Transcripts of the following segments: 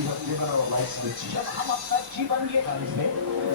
we have given our lives to Jesus. जब हम अपना जीवन ये इसमें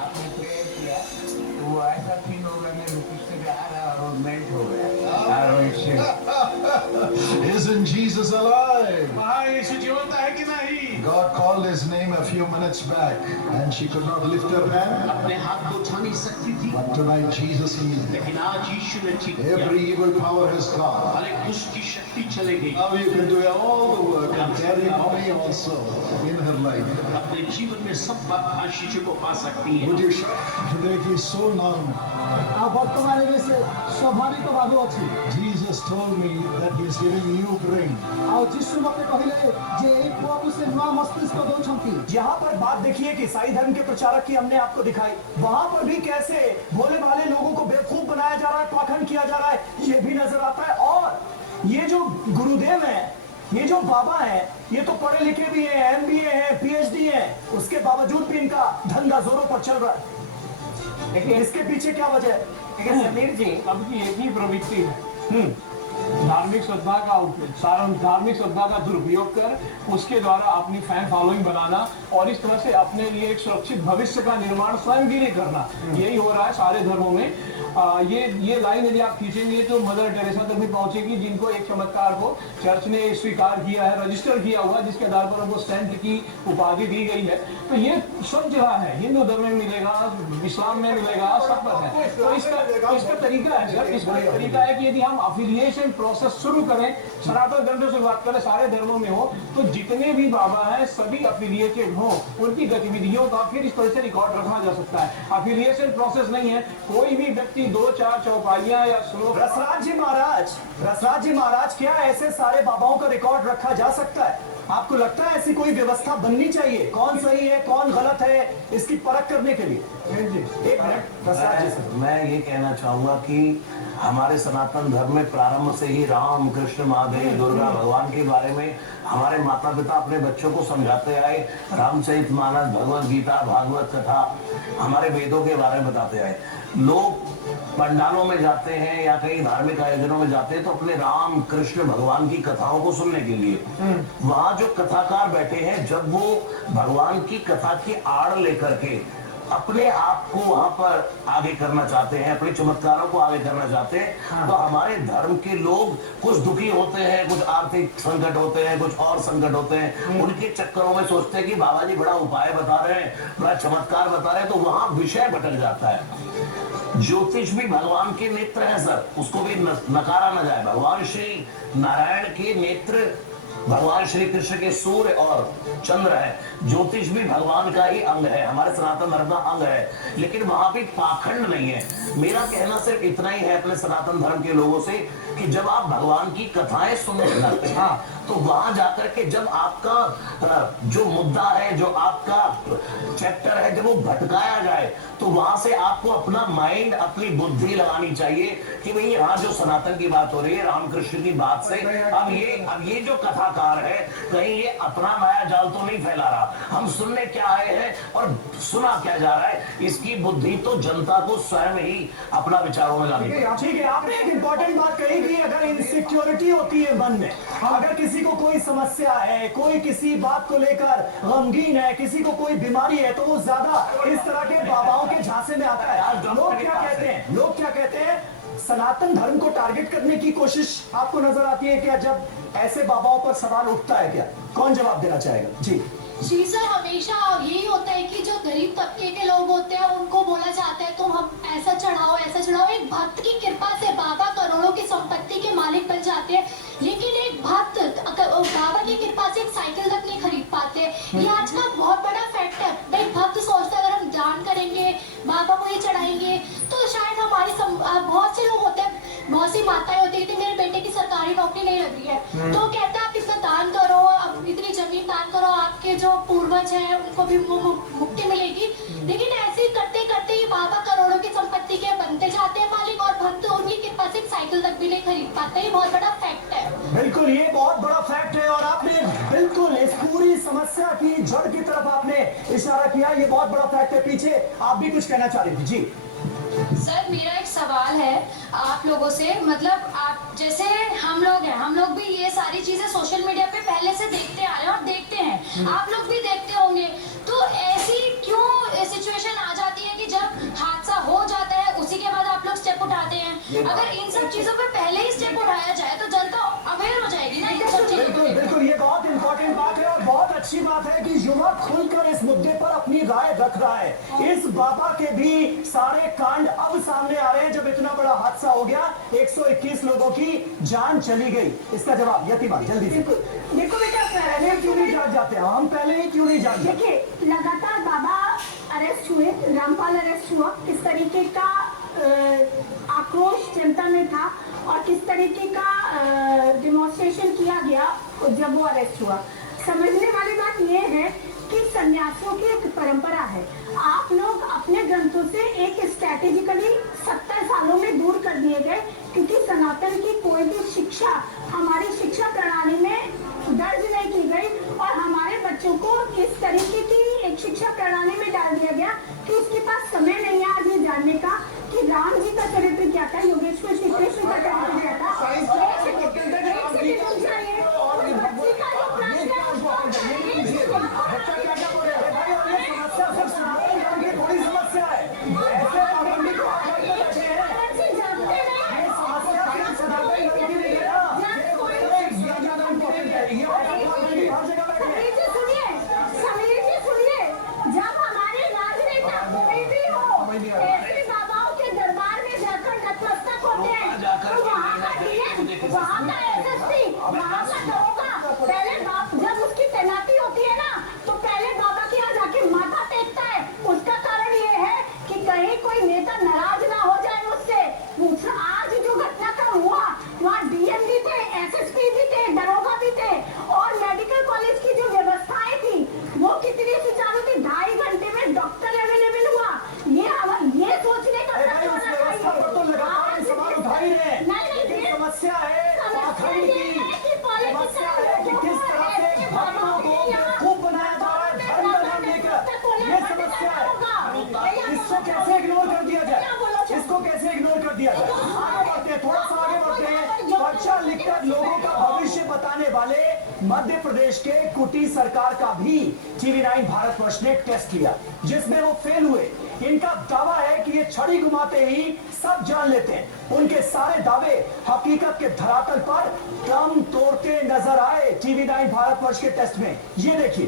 आपने प्रेयर किया तो वो ऐसा फील हो गया मेरे पीछे से आ रहा और वो मेल्ट हो गया Isn't Jesus alive? महान यीशु जीवंत है कि नहीं? God called his name a few minutes back and she could not lift her hand. अपने हाथ को उठा नहीं सकती थी, But tonight Jesus is. लेकिन आज यीशु ने ठीक किया। Every evil power has gone. हर एक दुष्ट की शक्ति चली गई। Now you can do all the work and carry money also in her life. अपने जीवन में सब बात आशीष को पा सकती है। Would you shout? Today he is so now. Jesus told me that he is giving new brain. यहाँ पर बात देखिए कि ईसाई धर्म के प्रचारक की हमने आपको दिखाई, वहाँ पर भी कैसे भोले भाले लोगों को बेवकूफ बनाया जा रहा है, पाखंड किया जा रहा है, ये भी नजर आता है। और ये जो गुरुदेव हैं, ये जो बाबा हैं, ये तो पढ़े लिखे भी हैं, MBA हैं, PhD हैं, उसके बावजूद भी इनका धंधा जोरों पर चल रहा है। लेकिन इसके पीछे क्या वजह है? समीर जी, अब की एक ही प्रवृत्ति है, धार्मिक श्रद्धा का धार्मिक श्रद्धा का दुरुपयोग कर उसके द्वारा अपनी फैन फॉलोइंग बनाना और इस तरह से अपने लिए एक सुरक्षित भविष्य का निर्माण स्वयं के लिए करना, यही हो रहा है सारे धर्मों में। ये लाइन यदि आप खींचेंगे तो मदर टेरेसा तक भी पहुंचेगी, जिनको एक चमत्कार को चर्च ने स्वीकार किया है, रजिस्टर किया हुआ, जिसके आधार पर उनको सेंट की उपाधि दी गई है। तो ये सब जगह है, हिंदू धर्म में मिलेगा, इस्लाम में मिलेगा, सब पर है। तो इसका तरीका है सर, इसका तरीका है कि यदि हम अफिलिएशन प्रोसेस शुरू करें, सनातन धर्म से शुरुआत करें, सारे धर्मों में हो, तो जितने भी बाबा हैं सभी अफिलिएटेड हो, उनकी गतिविधियों का फिर इस तरह से रिकॉर्ड रखा जा सकता है। अफिलिएशन प्रोसेस नहीं है, कोई भी व्यक्ति 2-4 चौपाइयां या श्लोक। रसराज जी महाराज, क्या ऐसे सारे बाबाओं का रिकॉर्ड रखा जा सकता है? आपको लगता है ऐसी कोई व्यवस्था बननी चाहिए? कौन सही है, कौन गलत है, इसकी परख करने के लिए? एक मिनट रसराज जी, मैं ये कहना चाहूंगा कि हमारे सनातन धर्म में प्रारंभ से ही राम, कृष्ण, महादेव, दुर्गा, भगवान के बारे में हमारे माता पिता अपने बच्चों को समझाते आए। रामचरितमानस, भगवत गीता, भागवत कथा हमारे वेदों के बारे में बताते आए। लोग पंडालों में जाते हैं या कई धार्मिक आयोजनों में जाते हैं तो अपने राम, कृष्ण, भगवान की कथाओं को सुनने के लिए। वहां जो कथाकार बैठे हैं, जब वो भगवान की कथा की आड़ लेकर के अपने आप को वहां पर आगे करना चाहते हैं, अपने चमत्कारों को आगे करना चाहते हैं, तो हमारे धर्म के लोग कुछ दुखी होते हैं, कुछ आर्थिक संकट होते हैं, कुछ और संकट होते हैं, उनके चक्करों में सोचते हैं कि बाबा जी बड़ा उपाय बता रहे हैं, बड़ा चमत्कार बता रहे हैं, तो वहां विषय भटक जाता है। ज्योतिष भी भगवान के नेत्र है सर, उसको भी नकारा न जाए। भगवान श्री नारायण के नेत्र, भगवान श्री कृष्ण के सूर्य और चंद्र है। ज्योतिष भी भगवान का ही अंग है, हमारे सनातन धर्म का अंग है, लेकिन वहां भी पाखंड नहीं है। मेरा कहना सिर्फ इतना ही है अपने सनातन धर्म के लोगों से कि जब आप भगवान की कथाएं सुनने लगते हैं तो वहां जाकर के जब आपका जो मुद्दा है, जो आपका चैप्टर है, जब वो भटकाया जाए तो वहां से आपको अपना माइंड, अपनी बुद्धि लगानी चाहिए कि भाई यहाँ जो सनातन की बात हो रही है, रामकृष्ण की बात से, अब ये जो कथाकार है कहीं ये अपना माया जाल तो नहीं फैला रहा, हम सुनने क्या आए हैं और सुना क्या जा रहा है, इसकी बुद्धि तो जनता को स्वयं ही अपना विचारों में लानी चाहिए। ठीक है, आपने एक इंपॉर्टेंट बात कही कि अगर इनसिक्योरिटी होती है मन में, अगर किसी को कोई समस्या है, कोई किसी बात को लेकर गमगीन है, किसी को कोई बीमारी है, तो वो ज्यादा इस तरह के बाबाओं के झांसे में आता है। लोग क्या कहते हैं? सनातन धर्म को टारगेट करने की कोशिश आपको नजर आती है क्या जब ऐसे बाबाओं पर सवाल उठता है? क्या कौन जवाब देना चाहेगा? जी सर, हमेशा यही होता है कि जो गरीब तबके के लोग होते हैं उनको बोला जाता है तुम हम ऐसा चढ़ाओ, ऐसा चढ़ाओ। एक भक्त की कृपा से बाबा करोड़ों की संपत्ति के मालिक बन जाते हैं, लेकिन एक भक्त बाबा की कृपा से एक साइकिल तक नहीं खरीद पाते। ये आज का बहुत बड़ा फैक्ट है। एक भक्त सोचता है अगर हम दान करेंगे, बाबा को ये चढ़ाएंगे, तो शायद हमारी बहुत से लोग होते हैं, बहुत सी माताएं होती है, मेरे बेटे की सरकारी नौकरी नहीं लग रही है, तो कहते हैं आप इतना दान करो, इतनी जमीन दान करो, आपके जो पूर्वज हैं उनको भी मुक्ति मिलेगी। लेकिन ऐसे करते करते ही बाबा करोड़ों की संपत्ति के बनते जाते हैं मालिक, और भक्त उनकी कृपा से साइकिल तक भी नहीं खरीद पाते। ये बहुत बड़ा फैक्ट है। बिल्कुल, ये बहुत बड़ा फैक्ट है और आपने बिल्कुल इस पूरी समस्या की जड़ की तरफ आपने इशारा किया। ये बहुत बड़ा फैक्ट है। पीछे आप भी कुछ कहना चाह रही थी? जी सर, मेरा एक सवाल है आप लोगों से, मतलब आप जैसे हम लोग भी ये सारी चीजें सोशल मीडिया पे पहले से देखते आ रहे हैं और देखते हैं, आप लोग भी सही स्टेप उठाया जाए तो जनता अवेयर हो जाएगी ना इन सब चीजों बिल्कुल को। बिल्कुल, ये बहुत इंपॉर्टेंट बात है और बहुत अच्छी बात है कि युवा खुलकर इस मुद्दे पर अपनी राय रख रहा है। इस बाबा के भी सारे कांड अब सामने आ रहे हैं जब इतना बड़ा हादसा हो गया, 121 लोगों की जान चली गई। इसका जवाब यतिमा जल्दी से। देखो बेटा, पहले क्यों नहीं जाग जाते हम, पहले ही क्यों नहीं जाग जाते? देखिए लगातार बाबा अरेस्ट हुए, रामपाल अरेस्ट हुआ, किस तरीके का आक्रोश जनता में था और किस तरीके का डिमॉन्स्ट्रेशन किया गया जब वो अरेस्ट हुआ। समझने वाली बात ये है कि सन्यासियों की एक परंपरा है। आप लोग अपने ग्रंथों से एक स्ट्रैटेजिकली 70 सालों में दूर कर दिए गए, क्योंकि सनातन की कोई भी शिक्षा हमारी शिक्षा प्रणाली में दर्ज नहीं की गई और हमारे बच्चों को इस तरीके की एक शिक्षा प्रणाली में डाल दिया गया कि उसके पास समय नहीं है आज ये जानने का कि राम जी का चरित्र क्या था, योगेश्वर श्री कृष्ण का चरित्र क्या था। बच्चा क्या बोल रहे हैं भाई? और ये समस्या सिर्फ सनातन धर्म की थोड़ी समस्या है। ऐसे पाबंदी को आप लोग तो बैठे हैं, ये समस्या सिर्फ सनातन धर्म की नहीं है ना, ये ज्यादा इम्पोर्टेंट है। ये पाबंदी हर जगह बैठे हैं। समीर जी सुनिए, जब हमारे राजनेता कोई भी हो ऐसे बाबाओं के दरबार में जाकर नतमस्तक होते हैं तो वहाँ का डीएम, वहाँ का एसएसपी, वहाँ का दरोगा पहले जब उसकी तैनाती होती है ना तो पहले बाबा के यहाँ जाके माथा टेकता है। उसका कारण ये है कि कहीं कोई नेता नाराज ना हो जाए मुझसे। आज जो घटनाक्रम हुआ वहाँ डीएम भी थे, एसएसपी भी थे, दरोगा भी थे और मेडिकल कॉलेज की जो व्यवस्थाएं थी वो कितनी सुचारू थी। 2.5 घंटे में डॉक्टर अवेलेबल हुआ। ये सोचने का तो लगातार सवाल उठा ही रहे हैं, लेकिन समस्या है पाखंड की, समस्या है कि किस तरह से भक्तों को बेवकूफ बनाया जा रहा है धर्म का नाम लेकर। ये समस्या है, इसको कैसे इग्नोर कर दिया जाए, इसको कैसे इग्नोर कर दिया जाए? आगे बढ़ते हैं, थोड़ा सा आगे बढ़ते हैं। पर्चा लिखकर लोगों का भविष्य बताने वाले मध्य प्रदेश के कुटी सरकार का भी TV9 भारतवर्ष ने टेस्ट किया, जिसमें वो फेल हुए। इनका दावा है कि ये छड़ी घुमाते ही सब जान लेते हैं। उनके सारे दावे हकीकत के धरातल पर दम तोड़ते नजर आए TV9 भारतवर्ष के टेस्ट में। ये देखिए,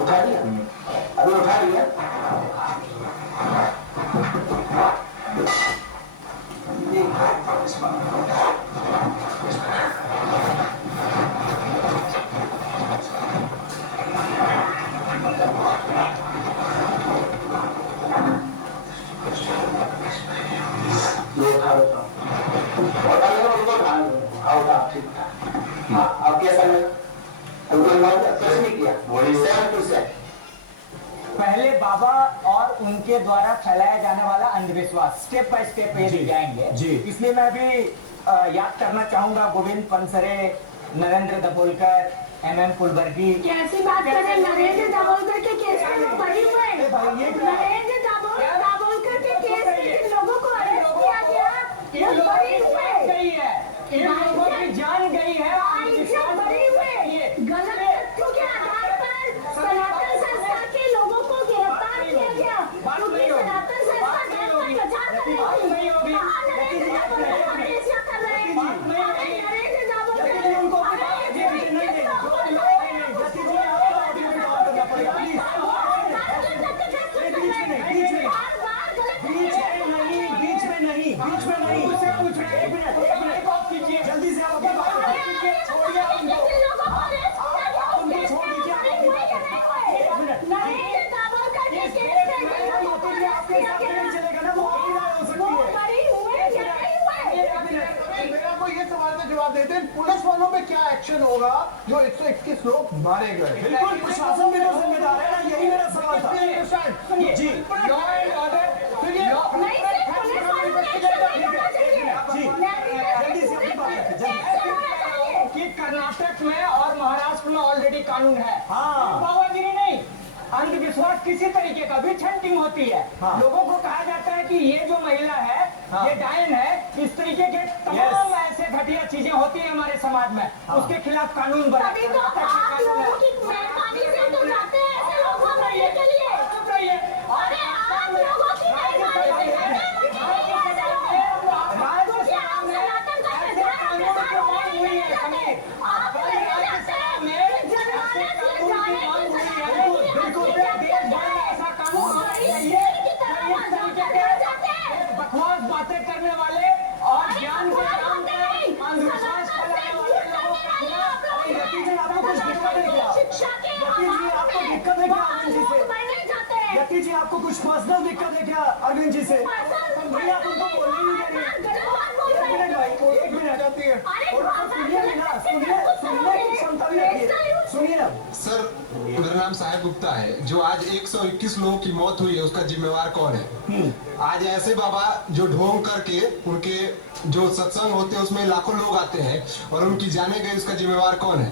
उठा लिया, अभी उठा लिया। ठीक था। अब कैसा लगा? नहीं किया, पहले बाबा और उनके द्वारा फैलाया जाने वाला अंधविश्वास स्टेप बाय स्टेप ये दिखाएंगे जी। इसलिए मैं भी याद करना चाहूंगा गोविंद पनसरे, नरेंद्र दबोलकर, MM कुलवर्गी। कैसी बात करें, नरेंद्र दाभोलकर के केस में लोग बरी हुए। नरेंद्र दाभोलकर के केस में जिन लोगों को अरेस्ट किया गया वो बरी हुए। इन लोगों की जान गई है। बरी हुए गलत तथ्यों के आधार पर सनातन संस्था के लोगों को गिरफ्तार किया गया, क्योंकि सनातन संस्था देश का प्रचार कर रही थी। कहाँ नरेंद्र दाभोलकर ऐसा कर रहे हैं? नरेंद्र बीच में नहीं जल्दी से आप चलेगा ना, वो मेरा को ये सवाल का जवाब देते हैं, पुलिस वालों पे क्या एक्शन होगा जो 121 लोग मारे गए? बिल्कुल प्रशासन भी तो जिम्मेदार है ना, यही मेरा सवाल था जी। लॉ एंड ऑर्डर जल्दी से अपनी बात रखें, जल्दी। कि कर्नाटक में और महाराष्ट्र में ऑलरेडी कानून है। हाँ। बाबागिरी नहीं, अंधविश्वास किसी तरीके का भी छंटिंग होती है। हाँ। लोगों को कहा जाता है कि ये जो महिला है, हाँ। ये डायन है, इस तरीके के तमाम ऐसे घटिया चीजें होती है हमारे समाज में। हाँ। उसके खिलाफ कानून बना। तभी तो आप लोगों की मेहरबानी से तो जाते हैं ऐसे लोग को मरने के लिए। आप लोगों की नहीं मानी थी। मुझे आप सनातन का प्रचार आपके साथ होने नहीं देना चाहते। आप नहीं चाहते कि जनमानस ये जाने की बकवास बातें करने वाले और ज्ञान के नाम पर अंधविश्वास फैलाने वाले लोगों के खिलाफ यतीजी आपको कुछ दिक्कत है क्या? शिक्षा के यतीजी आपको दिक्कत है क्या अरविंद जी से? मैं नहीं चाहते। यतीजी आपको कुछ पर्सनल दिक्कत है क्या अरविंद जी से? भैया आप उनको बोलने नहीं दे रहे। एक मिनट भाई, एक मिनट आती है। सुनिए ना, सुनिए की क्षमता भी रखिए। सुनिए ना। सर, मेरा नाम साहिब गुप्ता है। जो आज 121 लोगों की मौत हुई है उसका जिम्मेवार कौन है? आज ऐसे बाबा जो ढोंग करके उनके जो सत्संग होते हैं उसमें लाखों लोग आते हैं और उनकी जाने गई, उसका जिम्मेवार कौन है?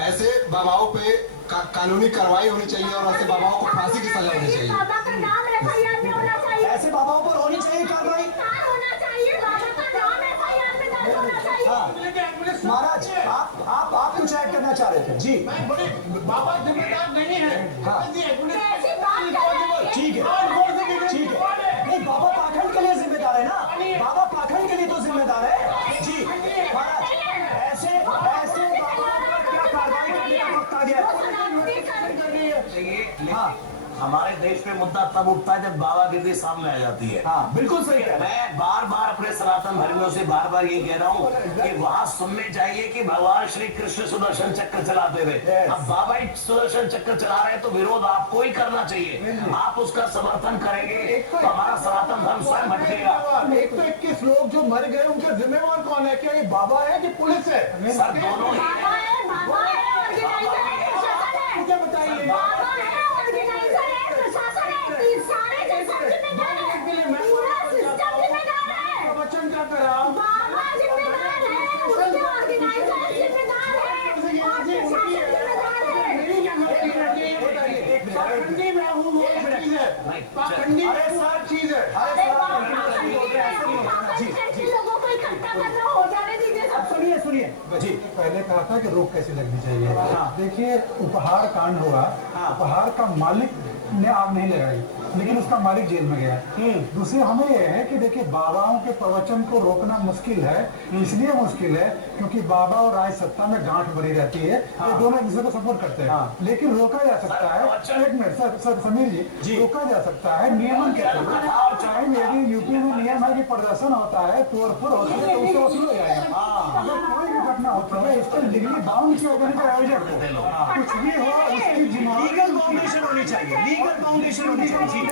ऐसे बाबाओं पे कानूनी कार्रवाई होनी चाहिए और ऐसे बाबाओं को फांसी की सजा होनी चाहिए। बाबा का नाम FIR में होना चाहिए। ऐसे बाबाओं पर होनी चाहिए कार्रवाई। होना चाहिए। बाबा का नाम FIR में दर्ज होना चाहिए। महाराज आप कुछ ऐड करना चाह रहे थे जी? बाबा जिम्मेदार नहीं है। ऐसी बात कर रहे हैं। ठीक है, ठीक है। नहीं, बाबा पाखंड के लिए जिम्मेदार है ना? बाबा पाखंड के लिए तो जिम्मेदार है जी। महाराज ऐसे बाबा पर क्या कार्रवाई करने का वक्त आ गया? हाँ, हमारे देश में मुद्दा तब उठता है जब बाबागिरी सामने आ जाती है। हाँ, बिल्कुल सही कह रहे हैं। मैं बार बार अपने सनातन धर्मियों से बार बार ये कह रहा हूँ कि वहाँ सुनने चाहिए कि भगवान श्री कृष्ण सुदर्शन चक्र चलाते थे। अब बाबा ही सुदर्शन चक्र चला रहे हैं तो विरोध आपको ही करना चाहिए। आप उसका समर्थन करेंगे तो हमारा सनातन धर्म स्वयं भटकेगा। 121 लोग जो मर गए उनका जिम्मेवार कौन है? क्या ये बाबा है कि पुलिस है? सर दोनों ही बाबा है, ऑर्गेनाइजर है, प्रशासन है। मुझे बताइए। बाबा है, ऑर्गेनाइजर है, प्रशासन है। तीन सारे सब जिम्मेदार है। पूरा सिस्टम जिम्मेदार है। प्रवचन कर रहा हूँ। बाबा जिम्मेदार है, उसके ऑर्गेनाइजर जिम्मेदार है और प्रशासन जिम्मेदार है। पाखंडी मैं हूँ, वो एक चीज है। पाखंडी अरे सर, चीज है। अरे पाखंडी लोगों को इकट्ठा करना हो जाने दीजिए। अब सुनिए जी। पहले कहा था कि रोक कैसे लगनी चाहिए। देखिए, उपहार कांड हुआ, उपहार का मालिक ने आग नहीं लगाई, लेकिन उसका मालिक जेल में गया। दूसरी हमें यह है कि देखिए, बाबाओं के प्रवचन को रोकना मुश्किल है। इसलिए मुश्किल है क्योंकि बाबा और राज सत्ता में गांठ बनी रहती है। ये दोनों एक दूसरे को सपोर्ट करते हैं। लेकिन रोका जा सकता है। एक मिनट सर समीर जी, रोका जा सकता है नियमन के तहत। चाहे यदि यूपी में नियम है कि प्रदर्शन होता है, तोड़फोड़ होती है, तो उससे वसूल हो जाएगा। अगर कोई भी घटना होती है, इस पर लीगली बाउंड किया जाने का आयोजक को कुछ भी हो उसकी जिम्मेदारी लीगल बाउंडेशन होनी चाहिए। लीगल बाउंडेशन होनी चाहिए।